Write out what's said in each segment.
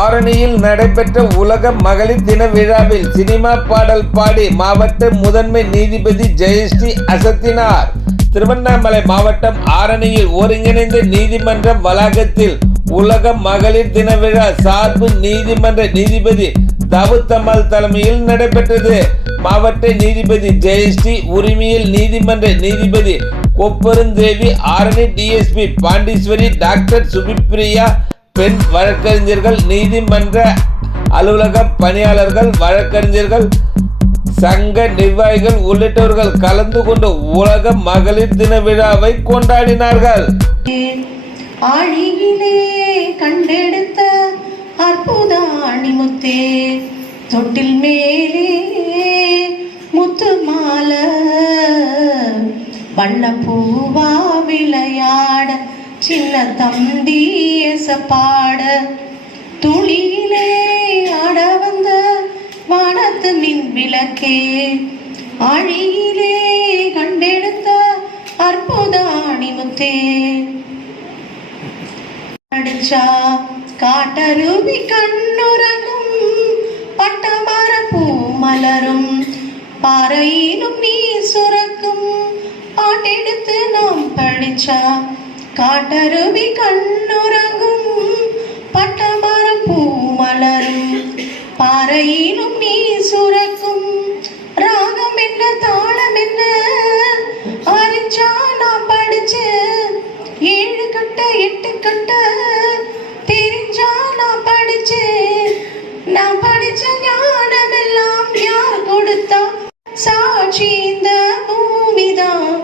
ஆரணியில் நடைபெற்ற உலக மகளிர் தின விழாவில் சினிமா பாடல் பாடி மாவட்ட முதன்மை நீதிபதி ஜெயஸ்ரீ அசத்தினார். திருவண்ணாமலை மாவட்டம் ஆரணியில் ஒருங்கிணைந்த நீதிமன்ற வளாகத்தில் உலக மகளிர் தின விழா சார்பு நீதிமன்ற நீதிபதி தவுத்தம்மாள் தலைமையில் நடைபெற்றது. மாவட்ட நீதிபதி ஜெயஸ்ரீ உரிமையில் நீதிமன்ற நீதிபதி கொப்பருந்தேவி ஆரணி டிஎஸ்பி பாண்டீஸ்வரி டாக்டர் சுபிப்பிரியா பெண் வழக்கறிஞர்கள் நீதிமன்ற அலுவலக பணியாளர்கள் வழக்கறிஞர்கள் சங்க நிர்வாகிகள் உள்ளிட்டவர்கள் கலந்து கொண்டு உலக மகளிர் தின விழாவை கொண்டாடினார்கள். ஆழியிலே கண்டெடுத்த அற்புத அணிமுத்தே தொட்டில் மேலே முத்து மாலை பூவா விளையாட சின்ன தம்பி பாட துளியிலே ஆட வந்த வானத்து மின் விளக்கே அழியிலே கண்டெடுத்த அற்புத அணிமுத்தே. அடிச்சா காட்டருவி கண்ணுறகும் பட்டமர பூ மலரும் பாறையிலும் நீ சுரக்கும் பாட்டெடுத்து நாம் படிச்சா காட்டருவி கண்ணுறங்கும் பட்டமர பூமலரும். பாறையிலும் நீ சுரக்கும். ராகம் என்ன தாளம் என்ன? அறிஞ்சா நான் படிச்சேன் ஏழு கட்ட எட்டு கட்ட தெரிஞ்சா நான் படிச்சேன் நான் படிச்ச ஞானம் எல்லாம் யார் கொடுத்தா? சாட்சி இந்த பூமிதான்.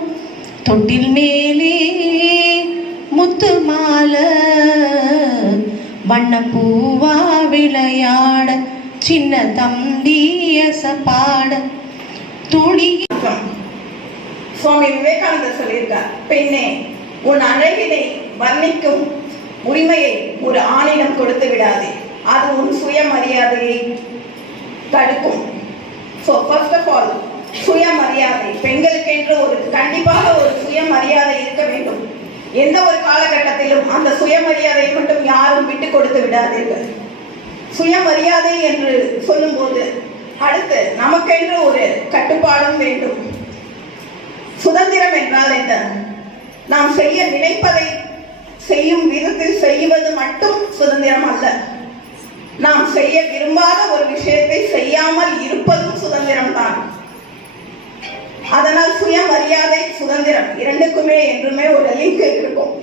தொட்டில் மேலே முத்து மாலை. வண்ணப்பூவா விளையாட சின்ன தம்பி பாட. துளி சுவாமி விவேகானந்தர் சொல்லியிருக்கார் பெண்ணே உன் அழகினை வர்ணிக்கும் உரிமையை ஒரு ஆணிடம் கொடுத்து விடாதே. அது உன் சுயமரியாதையை தடுக்கும். ஸோ ஃபர்ஸ்ட் ஆஃப் ஆல் சுயமரியாதை. பெண்களுக்கென்று ஒரு கண்டிப்பாக ஒரு சுயமரியாதை எந்த ஒரு காலகட்டத்திலும் அந்த சுயமரியாதையை மட்டும் யாரும் விட்டு கொடுத்து விடாதீர்கள். சுயமரியாதை என்று சொல்லும்போது அடுத்து நமக்கென்று ஒரு கட்டுப்பாடும் வேண்டும். சுதந்திரம் என்றால் என்ன? நாம் செய்ய நினைப்பதை செய்யும் விதத்தில் செய்வது மட்டும் சுதந்திரம் அல்ல. நாம் செய்ய விரும்பாத ஒரு விஷயத்தை செய்யாமல் இருப்பதும் சுதந்திரம் தான் அதனால் சுயமரியாதை சுதந்திரம் இரண்டுக்குமே என்றுமே ஒரு லிங்க் இருக்கும்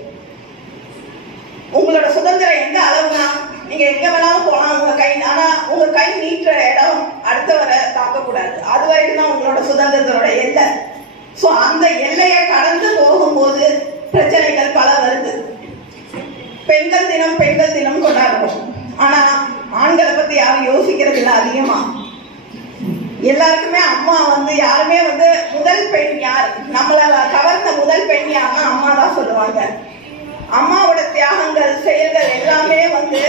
உங்களோட சுதந்திரம் எந்த அளவுனா நீங்க எங்க வேணாலும் போலாம் உங்க கை ஆனா உங்க கை நீட்டுற இடம் அடுத்தவரை தாக்கக்கூடாது. அது வரைக்கும் தான் உங்களோட சுதந்திரத்தோட எல்லை. ஸோ அந்த எல்லையை கடந்து போகும்போது பிரச்சனைகள் பல வருது. பெண்கள் தினம் பெண்கள் தினம் கொண்டாடுறோம். ஆனா ஆண்களை பத்தி யாரும் யோசிக்கிறது இல்லை அதிகமா. எல்லாருக்குமே அம்மா வந்து யாருமே வந்து முதல் பெண் யார்? நம்மள கவர்ந்த முதல் பெண் யாருன்னா அம்மா தான் சொல்லுவாங்க. அம்மாவோட தியாகங்கள் செயல்கள் எல்லாமே வந்து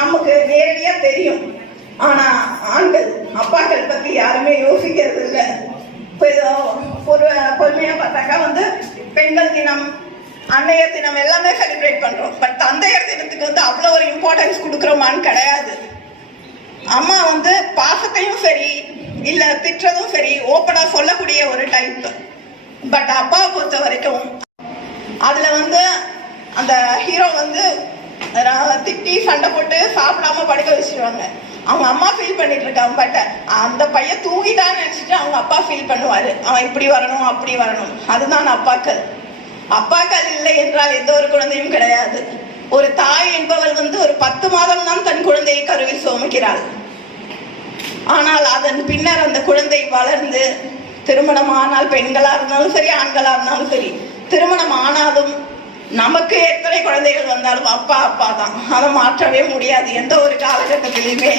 நமக்கு நேரடியா தெரியும். ஆனா ஆண்கள் அப்பாக்கள் பத்தி யாருமே யோசிக்கிறது இல்லை. இப்போ ஒரு பொறுமையா பார்த்தாக்கா வந்து பெண்கள் தினம் அன்னையர் தினம் எல்லாமே செலிப்ரேட் பண்றோம். பட் தந்தையர் தினத்துக்கு வந்து அவ்வளோ ஒரு இம்பார்ட்டன்ஸ் கொடுக்குறோமான்னு கிடையாது. அம்மா வந்து பாசத்தையும் சரி இல்லை திட்டுறதும் சரி ஓப்பனாக சொல்லக்கூடிய ஒரு டைப் பட் அப்பாவை பொறுத்த வரைக்கும் அதில் வந்து அந்த ஹீரோ வந்து திட்டி சண்டை போட்டு சாப்பிடாம படுக்க வச்சிருவாங்க. அவங்க அம்மா ஃபீல் பண்ணிட்டு இருக்காங்க பட் அந்த பையன் தூங்கிட்டான்னு நினச்சிட்டு அவங்க அப்பா ஃபீல் பண்ணுவார். அவன் இப்படி வரணும் அப்படி வரணும். அதுதான் அப்பாக்கள். அப்பாக்கள் இல்லை என்றால் எந்த ஒரு குழந்தையும் கிடையாது. ஒரு தாய் என்பவள் வந்து ஒரு பத்து மாதம் தான் தன் குழந்தையை கருவி சுமக்கிறாள். ஆனால் அதன் பின்னர் அந்த குழந்தை வளர்ந்து திருமணம் ஆனால் பெண்களாக இருந்தாலும் சரி ஆண்களாக இருந்தாலும் சரி திருமணம் ஆனாலும் நமக்கு எத்தனை குழந்தைகள் வந்தாலும் அப்பா அப்பா தான் அதை மாற்றவே முடியாது. எந்த ஒரு காலகட்டத்திலையுமே.